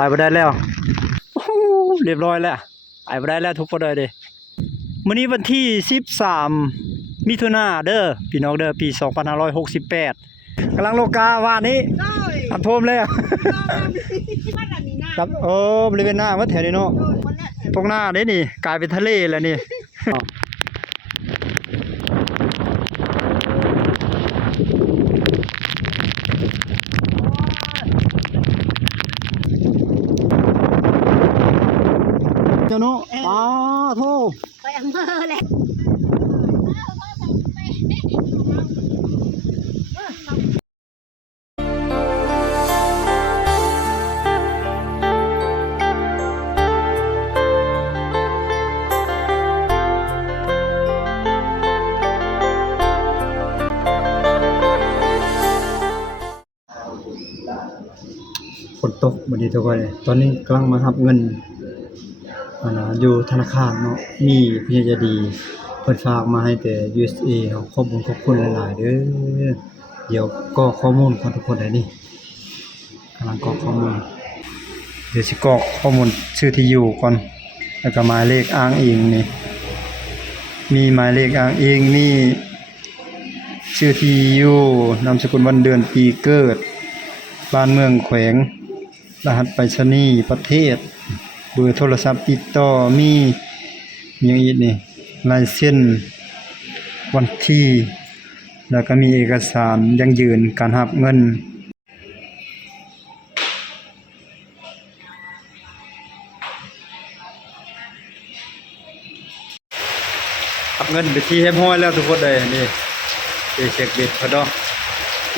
ไปบ่ได้แล้วเรียบร้อยแล้วไปบ่ได้แล้วทุกคนเลยเด้มื้อนี้วันที่13มิถุนายนเด้อพี่น้องเด้อปี2568กำลังโลกาว่านี้อัดโทมแล้วครับบริเวณหน้าวัดแถวนี้เนาะตรงหน้าเด้นี่กลายเป็นทะเลแล้วนี่เจ้าเนาะโทไปอำเภอแหละฝนตกบัดนี้ทุกคนเลยตอนนี้กำลังมารับเงินอยู่ธนาคารเนาะมีผู้ใหญ่ใจดีเพิ่นฝากมาให้แต่ USA เฮาขอบคุณหลายๆเด้อเดี๋ยวก็ข้อมูลของทุกคนได้นี่กำลังกรอกข้อมูลเดี๋ยวสิกรอกข้อมูลชื่อที่อยู่ก่อนแล้วก็หมายเลขอ้างอิงนี่มีหมายเลขอ้างอิงมีชื่อที่อยู่นามสกุลวันเดือนปีเกิดบ้านเมืองแขวงรหัสไปรษณีย์ประเทศเบอร์โทรศัพท์ติดต่อมีอย่างอีกนี่ลายเส้นวันที่แล้วก็มีเอกสารยังยืนการรับเงินรับเงินไปที่เรียบร้อยแล้วทุกคนเลยนี่เช็คบิลพอดอ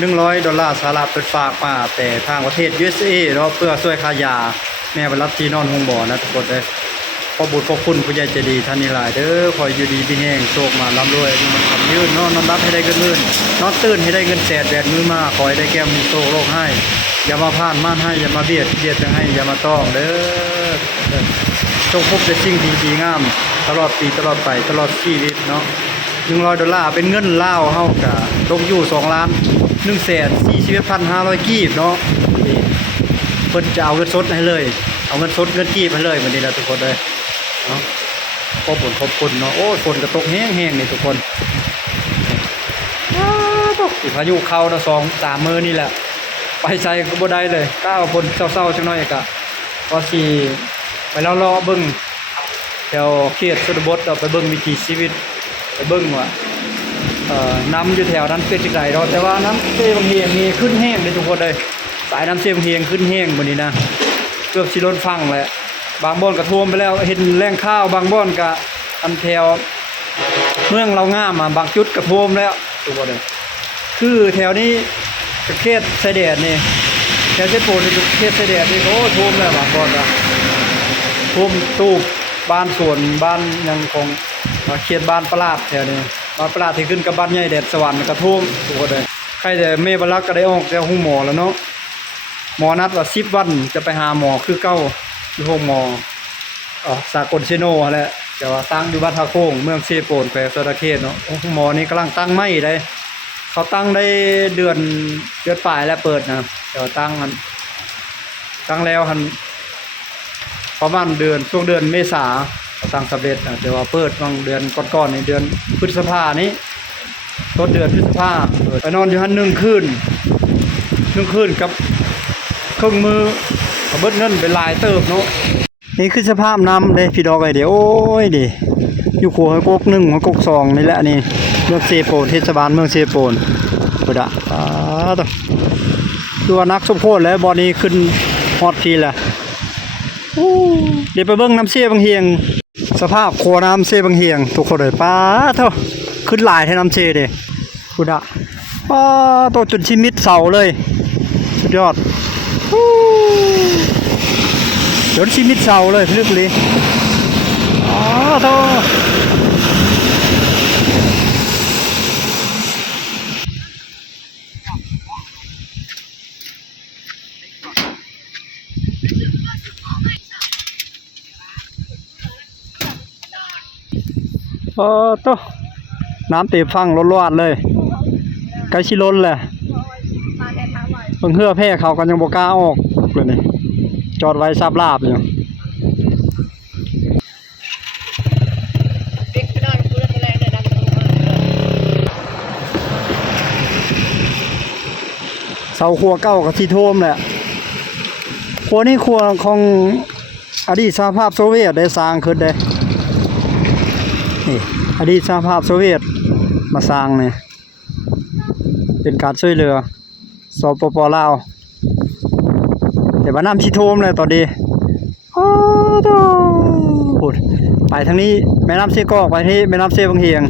$100สหรัฐเป็นฝากมาแต่ทางประเทศ USA เนาะเพื่อช่วยค่ายาแม่บรรลับที่นอนห้องบ่อนะทุกคนเลยขอบุญขอบคุณผู้ใหญ่ใจดีท่านนี้หลายเด้อคอยอยู่ดีพี่แห้งโชคมาร่ำรวยมันทำยืนนอนรับให้ได้เงินหมื่นนอนตื่นให้ได้เงินแสนแบดมือมาคอยได้แก้มมีโชคโลกให้อย่ามาผ่านม่านให้อย่ามาเบียดจะให้อย่ามาต้องเด้อจงพบแต่สิ่งดีๆงามตลอดปีตลอดไปตลอดชีวิตเนาะ$100เป็นเงินลาวเฮากะตกอยู่2,141,500 กีบเนาะเพิ่นจะเอาเงินสดให้เลยเอาเงินสดเงินกีบให้เลยมื้อนี้นะทุกคนเลยเนาะขอบคุณเนาะโอ้ฝนก็ตกแห้งๆนี่ทุกคนตกพายุเข้าเนาะ2-3มื้อนี่แหละไปใส่ก็บ่ได้เลยก้าวฝนเศร้าๆจังน้อยก็ว่าสิไปเลาะๆเบิ่งแถวเขตชนบทเอาไปเบิ่งวิถีชีวิตไปเบิ่งว่าน้ำอยู่แถวนั้นเป็นจังได๋เนาะแต่ว่าน้ำเซบางเฮียงนี่ขึ้นแห้งเลยทุกคนเลยสายน้ำเซบางเฮียงขึ้นแห้งมื้อนี้นะเกือบสิล้นฝั่งแหละบางบ่อนก็ท่วมไปแล้วเห็นแรงข้าวบางบ่อนก็อันแถวเมืองเรางามบางจุดก็ท่วมแล้วทุกคนเลยคือแถวนี้เขตชายแดนนี่แถวเขตโพนนี่เขตชายแดนนี่โอ้ท่วมแล้วบางบ่อนก็ท่วมตูบบ้านสวนบ้านยังคงเขตบ้านประหลาดแถวนี้บ้านประหลาดที่ขึ้นกับบ้านใหญ่แดดสวรรค์กระท่วมทุกคนเลยใครแต่แม่บรรลักก็ได้ออกจากห้องหมอแล้วเนาะหมอนัดว่า10 วันจะไปหาหมอคือเก้าอยู่ห้องหมอสากลเชโนแหละแต่ว่าตั้งอยู่บ้านท่าโค้งเมืองเซโปนแขวงสระเขตเนาะห้องหมอนี่กำลังตั้งไม้ได้เขาตั้งได้เดือนปลายแล้วเปิดนะเดี๋ยวตั้งแล้วหันประมาณช่วงเดือนเมษาตั้งสำเร็จแต่ว่าเปิดบางเดือนก่อนๆในเดือนพฤษภานี้ต้นเดือนพฤษภาไปนอนอยู่หัน1 คืนกับเครื่องมือเบิดเงินเป็นลายเติบเนาะนี่คือสภาพน้ำเด้พี่ดอกไอเดี๋ยวโอ้ยดิอยู่ขัวกก1หัวกก2นี่แหละนี่เมืองเซโปนเทศบาลเมืองเซโปนพุ่นอ่ะต่อคือว่านักสมโพธิแล้วบ่อนี้ขึ้นฮอดทีละเดี๋ยวไปเบิ่งน้ำเสียบางเฮียงสภาพโคน้ำเสียบางเฮียงทุกคนเลยป้าเท่าขึ้นหลายให้น้ำเสียเด้พุ่นอ่ะโตจนชิมิดเสาเลยสุดยอดจนชิมิดเสาเลยลึกเลยโตน้ำเต็มฟังล้นๆเลยไกลชิล้นแหละเพิ่งเหือแพ้เขากันยังบ่กล้าออกเลยนี่ จอดไว้ซับลาบอยู่เสาครัวเก่ากับที่โทมแหละครัวนี้ครัวของอดีตสหภาพโซเวียตได้สร้างขึ้นได้นี่อดีตสหภาพโซเวียตมาสร้างนี่เป็นการช่วยเหลือสปป.ลาวแต่ว่าน้ำที่โทมเลยตอนนี้โอ้โหไปทางนี้แม่น้ำเสกอกไปที่แม่น้ำเสบางเฮียง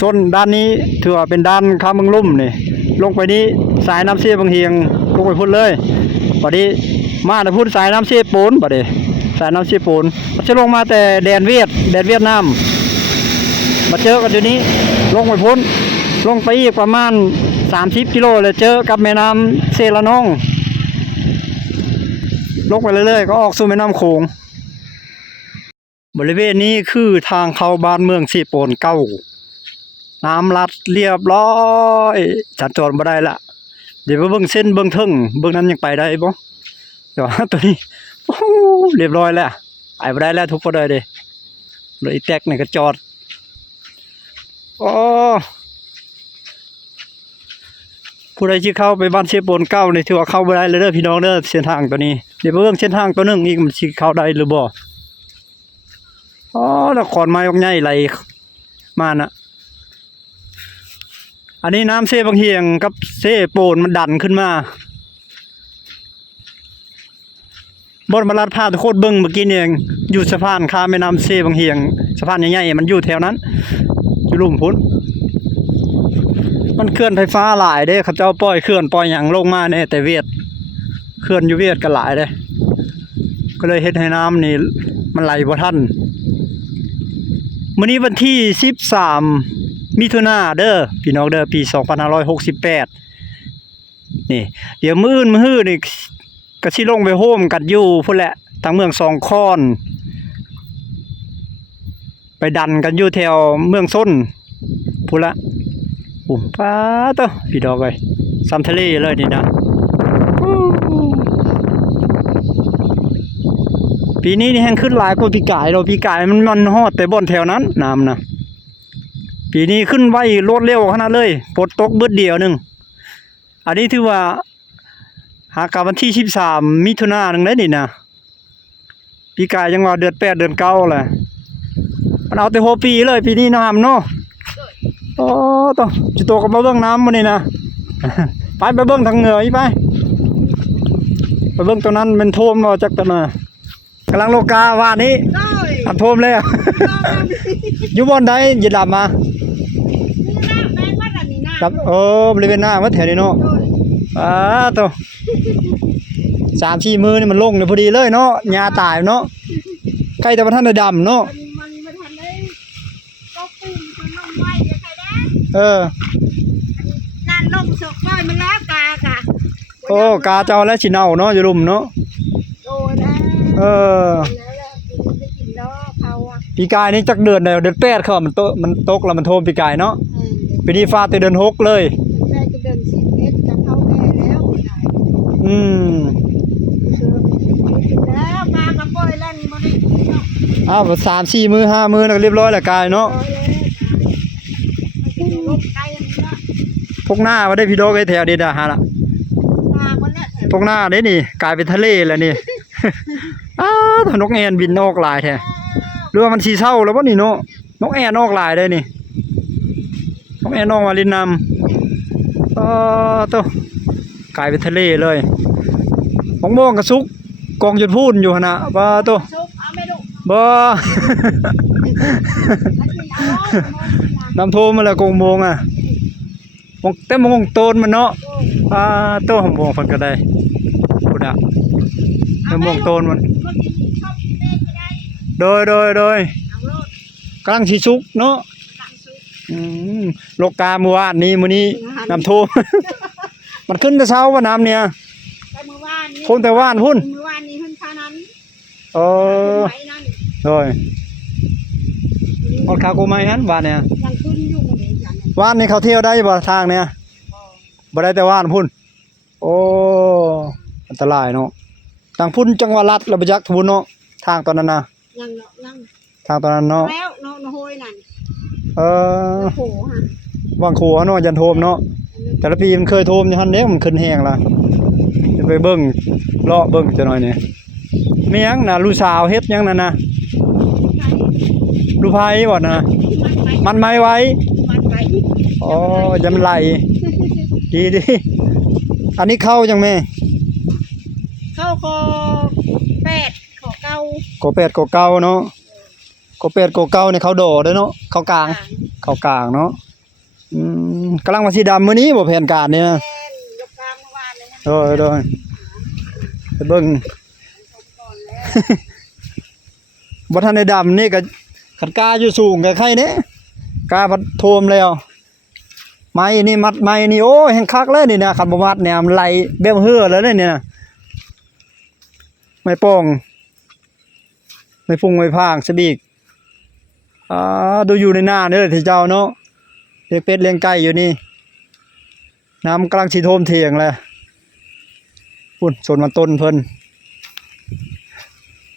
ส่วนด้านนี้ถือว่าเป็นด้านข้ามเมืองลุ่มนี่ลงไปนี้สายน้ำเสบางเฮียงลงไปพุ่นเลยบัดนี้มาแต่พุ่นสายน้ำเสปูนบัดนี้สายน้ำเสปูนมันจะลงมาแต่แดนเวียดนามมาเจอกันอยู่นี้ลงไปพุ่นลงไปอีกประมาณ30 กิโลเลยเจอกับแม่น้ำเซละนองลงไปเรื่อยๆก็ออกสู่แม่น้ำโขงบริเวณนี้คือทางเข้าบ้านเมืองสีโปนเก้าน้ำลัดเรียบร้อยจัดจอดบ่ได้ละเดี๋ยวไปเบิ่งเส้นเบิ่งทึ่งเบิ่งนั้นยังไปได้บ่เดี๋ยวตัวนี้โอ้เรียบร้อยแล้วไปบ่ได้แล้วทุกคนเลยเลยอีแตกนี่ก็จอดโอ้ผู้ใดที่เข้าไปบ้านเชฟโปนเก้านี่ถือว่าเข้าบ่ได้เลยเด้อพี่น้องเด้อเส้นทางตัวนี้เดี๋ยวไปเบิ่งเส้นทางตัวนึงอีกมันสิเข้าได้หรือบ่อ๋อนครไม้ใหญ่ไหลมาน่ะอันนี้น้ำเซบางเฮียงกับเซโปนมันดันขึ้นมาบนมาลัดพาทุกคนเบิ่งเมื่อกี้นี่เองอยู่สะพานข้ามแม่น้ำเซบางเฮียงสะพานใหญ่ๆมันอยู่แถวนั้นอยู่ลุ่มพุ้นมันเคลื่อนไฟฟ้าหลายเด้เขาเจ้าปล่อยเคลื่อนปล่อยหยังลงมาเนี่ยแต่เวียดเคลื่อนอยู่เวียดกันหลายเด้ก็เลยเฮ็ดให้น้ำนี่มันไหลบ่ทันมื้อนี้วันที่13มิถุนายนเด้อพี่น้องเด้อปี2568นี่เดี๋ยวมื้อนี่ก็สิลงไปโฮมกันอยู่พุ่นแหละทางเมืองสองคอนไปดันกันอยู่แถวเมืองส้นพุ่นละป้าโตพี่น้องเอ้ยซ้ำทะเลเลยนี่นะปีนี้นี่แห้งขึ้นหลายกว่าปีกายเราปีกายมันฮอดแต่บ่อนแถวนั้นน้ำนะปีนี้ขึ้นไวรวดเร็วขนาดเลยฝนตกเบิดเดียวนึงอันนี้ถือว่าหากวันที่13มิถุนายนนึงได้นี่นะปีกายยังว่าเดือน8เดือน9แหละมันเอาแต่หัวปีเลยปีนี้น้ำเนาะโอ้ต้องจิโตกับมาเบิ่งน้ำมื้อนี้นะไปเบิ่งทางเหนืออีไปเบิ่งตัวนั้นมันท่วมบ่จักตะมากำลังโลกาว่านี้อันท่วมแล้วอยู่บ่อนใดอย่าดับมาครับบริเวณหน้าวัดแถวนี้เนาะตัว3-4 มื้อนี่มันลงพอดีเลยเนาะหญ้าตายเนาะใครแต่ว่าท่านได้ดำเนาะนั่นลงสกปรกมันแล้วกะโอ้กาเจ้าแล้วสิเน่าเนาะอยู่ลุ่มเนาะโดนแล้วแล้วกินเนาะเขาปีกายนี่จักเดือนแล้วเดือน8เข้ามันตกแล้วมันโทมปีกายเนาะปีนี้ฟ้าแต่เดือน6เลยแม่จะเดิน11จะเข้าแม่แล้วแล้วกากระปล่อยแล้วนี่บ่ได้อ้าว3-4 มื้อ5 มื้อแล้วก็เรียบร้อยแล้วกายเนาะพกหน้ามาได้พี่โดกไอ้แถวเด็ดฮะล่ะพกหน้าได้นี่กลายเป็นทะเลแล้วนี่นกแอ่นบินนอกลายแท้หรือว่ามันสีเศร้าแล้ววะนี่เนาะนกแอ่นนอกลายได้นี่นกแอ่นนอกมาลินนำตัวกลายเป็นทะเลเลยมองกระซุกกองจุดพูนอยู่นะว่าตัวบ่น้ำท่วมมาแล้วกงมงอ่ะมองแต่มองโตนมันเนาะตัวมองเพิ่นก็ได้พุ่นน่ะแต่มองโตนมันโดยกำลังสิสุกเนาะโลกาเมื่อวานนี้มื้อนี้น้ำท่วมมันขึ้นแต่เช้าว่าน้ำเนี่ยแต่เมื่อวานนี้พุ่นแต่ว่านพุ่นเมื่อวานนี้เท่านั้นโดยเอาขากูไหมฮั่นบ้านเนี่ยยังขึ้นอยู่มื้อนี้จังว่านนี่เขาเที่ยวได้บ่ทางเนี่ยบ่ได้แต่ว่านพุ่นโอ้ อันตรายเนาะทางพุ่นจังหวัดรัดระบยักทุนเนาะทางตอนนั้นนะ ยังเนาะยัง ทางตอนนั้นเนาะ แล้วเนาะโหยนั่น เออ โอ้โหฮะ วางขัวเนาะยันโทมเนาะแต่ละปีมันเคยโทมอยู่หั่นเด้มันขึ้นแห้งล่ะจะไปเบิ่งเลาะเบิ่งจักหน่อยนี่มีหยังน่ะลูกสาวเฮ็ดหยังนั่นน่ะลูกไผบ่น่ะมันไม้ไว้ มันไป อ๋ออย่ามันไหลดีดิอันนี้เข้าจังแม่ เข้าคอ8ขอเก้า ก็เป็ดก็เก่าเนาะก็เป็ดก็เก่านี่เขาโดดเด้อเนาะเขากลางเขากลางเนาะกำลังมาสีดำมื้อนี้บ่แผนการนี่นะ แม่นยกกลางเมื่อวานเลยนะ โดยไปเบิ่ง ก่อนแล้ว บ่ทันได้ดำนี่ก็ขันกาอยู่สูงกับใครเด้กาพัดท่วมแล้วไม้นี่มัดไม้นี่โอ้ยแห่งคักเลยนี่นะคันบ่มัดเนี่ยมันไหลเบี้ยเหือแล้วเนี่ยนะไม่ป้องไม่พุงไม่พางสบีกดูอยู่ในหน้าเด้อที่เจ้าเนาะเลี้ยงเป็ดเลี้ยงไก่อยู่นี่น้ำกำลังสิท่วมเถียงแล้วพุ่นสนมันต้นเพิ่น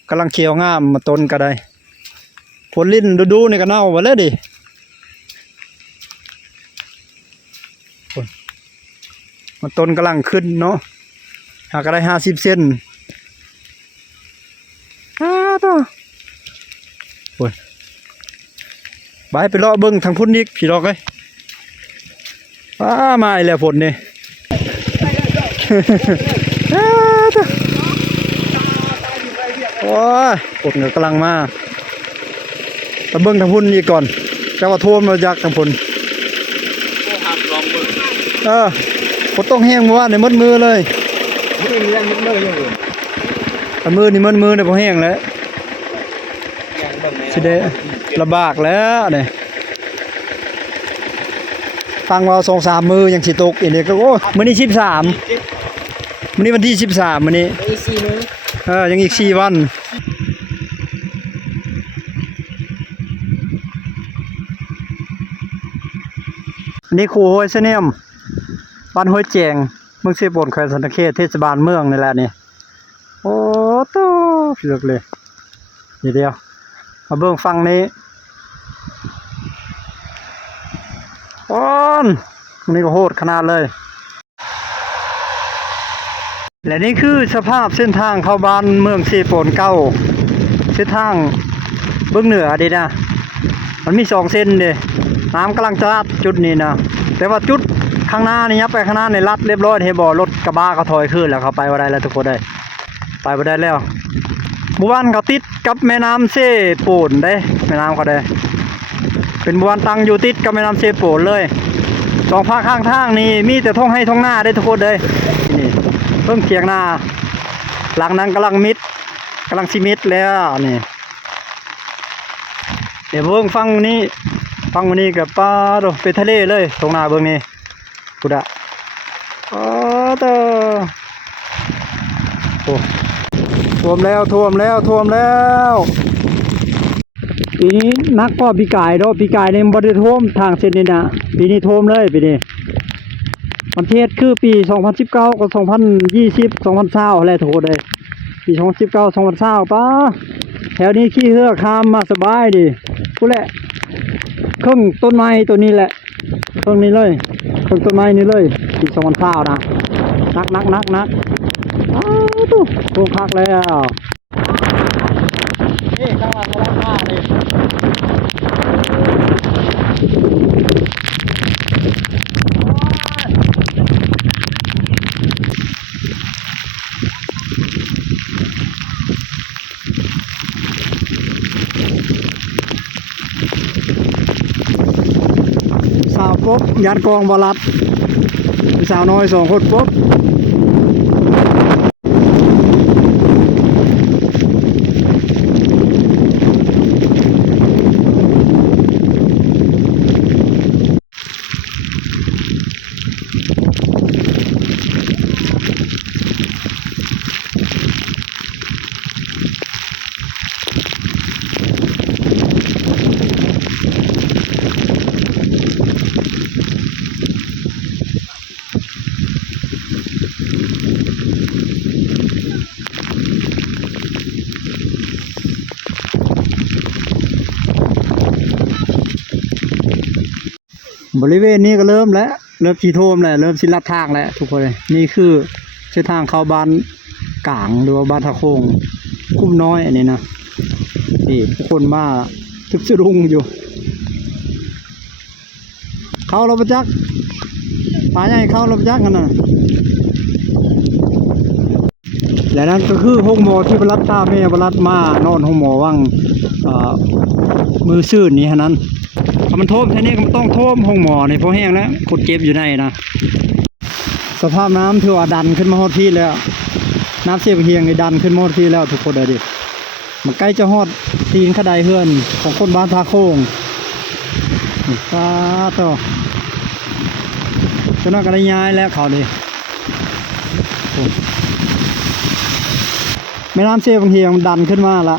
กำลังเขียวงามมาต้นก็ได้ผลลิ้นดูๆนี่ก็เน่าหมดแล้วดิมันต้นกำลังขึ้นเนาะหากได้50 เซนต่อโอ้ยไปเลาะเบิ่งทางพุ่นอีกพี่ดอกเอ้ยมาอีกแล้วฝนนี่ ต่อโอ้ยฝนก็กำลังมาไปเบิ่งทางพุ่นอีกก่อนจะว่าท่วมมาจากทางพุ่นฝนต้องแห้งเมื่อวานในมืดมือเลยแต่มือนี่มืดเนี่ยพอแห้งแล้วสิได้ลำบากแล้วเนี่ยฟังว่า2-3 มือยังสิตกอีกเนี่ยก็โอ้มื้อนี้13มื้อนี้วันที่13มื้อนี้อีก4 มื้อ ยังอีก4 วันอันนี้ครูห้วยเสนียมบ้านห้วยแจงเมืองเสบนแขวงสันตะเขตเทศบาลเมืองนี่แหละนี่โอ้โตเลือกเลยนี่เดียวมาเบิ่งฟังนี้นี่ก็โหดขนาดเลยและนี่คือสภาพเส้นทางเข้าบ้านเมืองเสบนเก่าเส้นทางเบื้องเหนือดีนะมันมี2 เส้นเด้น้ำกำลังจะลัดจุดนี้นะแต่ว่าจุดข้างหน้านี่ยับไปข้างหน้าในลัดเรียบร้อยเฮบอรถกระบะเขาถอยขึ้นแล้วเขาไปบ่ได้แล้วทุกคนได้ไปบ่ได้แล้วหมู่บ้านเขาติดกับแม่น้ำเสโปนได้แม่น้ำเขาได้เป็นหมู่บ้านตั้งอยู่ติดกับแม่น้ำเสโปนเลย2 ภาคข้างทางนี่มีแต่ท้องให้ท้องหน้าได้ทุกคนเลยนี่เพิ่งเถียงหน้าหลังนั้นกำลังสิมิดแล้วนี่เดี๋ยวเบิ่งฟังนี้กับป้าโดไปทะเลเลยตรงหน้าเบิ่งนี่พุดะเตอโอ้ท่วมแล้วปีนี้นักก็ปีกายเนาะปีกายเนี่ยบ่ได้ท่วมทางเส้นนี้นะปีนี้ท่วมเลยปีนี้ประเทศคือปี2019กับ2020 2020อะไรโถได้ปี2019 2020ป้าแถวนี้ขี้เหือกข้ามมาสบายดิพูดแหละเครื่องต้นไม้ตัวนี้แหละเครื่องนี้เลยเครื่องต้นไม้นี้เลยปี2020นะนักตู้พักแล้วนี่ข้างหลังมานี่สาวกบยัดกองบอลัดสาวน้อย2 คนปุ๊บ บริเวณนี้ก็เริ่มแล้วเริ่มสีโทมแล้วเริ่มสิลัดทางแล้วทุกคนเลยนี่คือเส้นทางเข้าบ้านกลางหรือว่าบ้านทะโคงคุ้มน้อยอันนี้นะนี่ทุกคนมาทึกสะดุ้งอยู่เข้าเราประจักษ์ปลาใหญ่เข้าเราประจักษ์กันนะและนั่นก็คือห้องหมอที่บรัดตาแม่บรัดมานอนห้องหมอว่างมือซื่นนี่ฮะนั้นถ้ามันโทมแค่นี้ก็ต้องโทมห้องหมอในพอแห้งแล้วกดเจ็บอยู่ในนะสภาพน้ำถือว่าดันขึ้นมาฮอดที่แล้วน้ำเสียบเฮียงในดันขึ้นมาฮอดที่แล้วทุกคนเลยดิมันใกล้จะฮอดตีนขดายเฮือนของคนบ้านทาโค้งฟ้าต่อจนน่าก็ได้ย้ายแล้วเขาดิแม่น้ำเสียบเฮียงดันขึ้นมาละ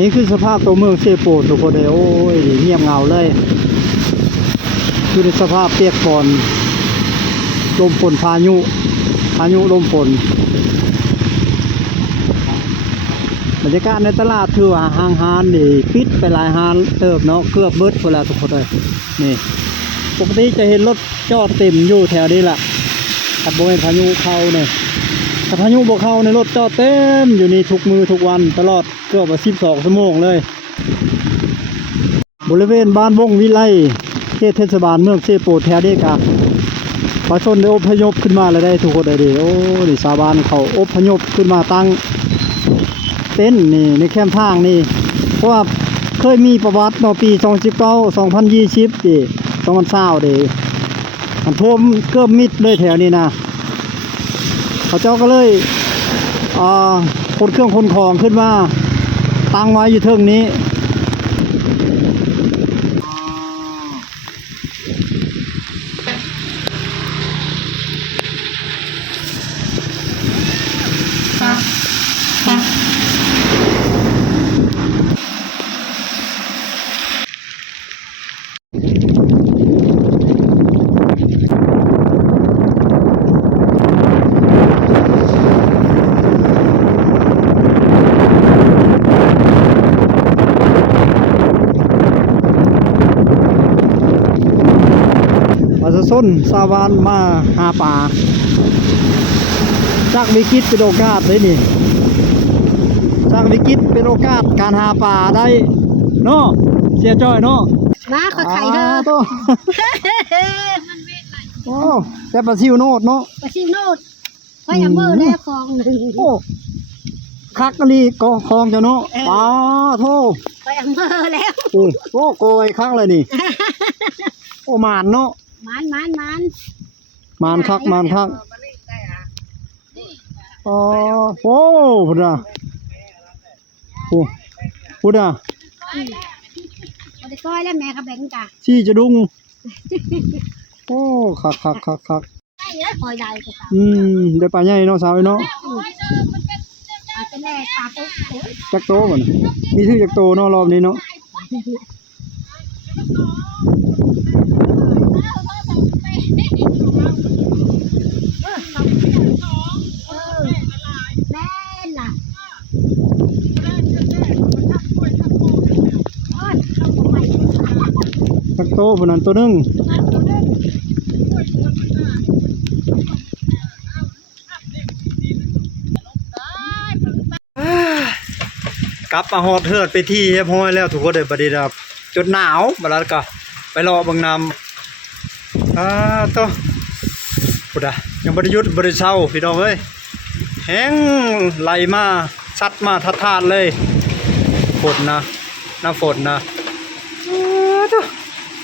นี่คือสภาพตัวเมืองเซโปทุกคนเลยโอ้ยเงียบเหงาเลยคือในสภาพเปียกฝนลมฝนพายุลมฝนบรรยากาศในตลาดถือว่าห้างฮานนี่ปิดไปหลายฮานเติบเนาะเกือบเบิดคนละทุกคนเลยนี่ปกติจะเห็นรถจอดเต็มอยู่แถวนี้แหละขับโบยพายุเข้าเนี่ยถ้าพายุบกเข้าในรถจอดเต็มอยู่นี่ทุกมือทุกวันตลอดเกือบ12 ชั่วโมงเลยบริเวณบ้านวงวิไลเขตเทศบาลเมืองเซโปแถวนี้ครับประชาชนได้อพยพขึ้นมาเลยได้ทุกคนเลยดิโอ้ดิชาวบ้านเขาอพยพขึ้นมาตั้งเต็นท์นี่ในแคมป์ทางนี่เพราะว่าเคยมีประวัติเนาะปี2019 2020ดิ2020ดิมันท่วมเกือบมิดเลยแถวนี้นะเขาเจ้าก็เลยคนเครื่องคนของขึ้นมาตั้งไว้อยู่เทิงนี้ประชาชนชาวบ้านมาหาปลาจากวิกฤตเป็นโอกาสเลยนี่จากวิกฤตเป็นโอกาสการหาปลาได้เนาะเสียจ้อยเนาะมาขอไข่เด้อ ตัวโอ้แต่ปลาซิวโนดเนาะปลาซิวโนดพยามือแลคลองหนึ่งโอ้คักกะลีก็คลองเจ้าเนาะปลาโธ่พยามือแล้วโอ้โกยคักเลยนี่โอ้หมานเนาะมันคักอ๋อโอ้พุทธะพุทธะไปก้อยแล้วแม่กับแบงจ้ะชี้จะดุงโอ้คักคอยได้ก็ได้ปลาใหญ่เนาะสาวเนาะเป็นแม่ปลาปุ๊บจักโตก่อนมีชื่อจักโตเนาะรอบนี้เนาะจักโตพนันตัวนึงกลับมาฮอดเทิดไปที่เรียบร้อยแล้วทุกคนเด้อบัดนี้ครับจนหนาวบัดนั้นก็ไปรอบางน้ำตัวพุทธะยังบ่ได้หยุดบ่ได้เช้าพี่น้องเอ้ยแห้งไหลมาซัดมาทาดเลยฝนนะน้ำฝนนะ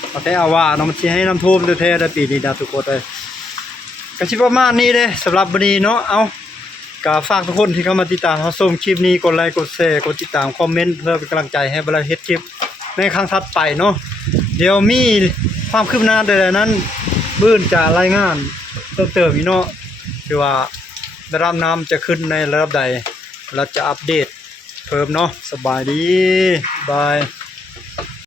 เอาแต่เอาว่าน้ำมันสิให้น้ำท่วมแท้ๆได้ปีนี้นะทุกคนเอ้ยก็สิประมาณนี้เด้สำหรับวันนี้เนาะเอาก็ฝากทุกคนที่เข้ามาติดตามรับชมคลิปนี้กดไลค์กดแชร์กดติดตามคอมเมนต์เพื่อเป็นกำลังใจให้เวลาเฮ็ดคลิปในครั้งถัดไปเนาะเดี๋ยวมีความคืบหน้าใดๆนั้นบื้นจะรายงานเพิ่มเติมอีกเนาะคือว่าระดับน้ำจะขึ้นในระดับใดเราจะอัปเดตเพิ่มเนาะสบายดีบาย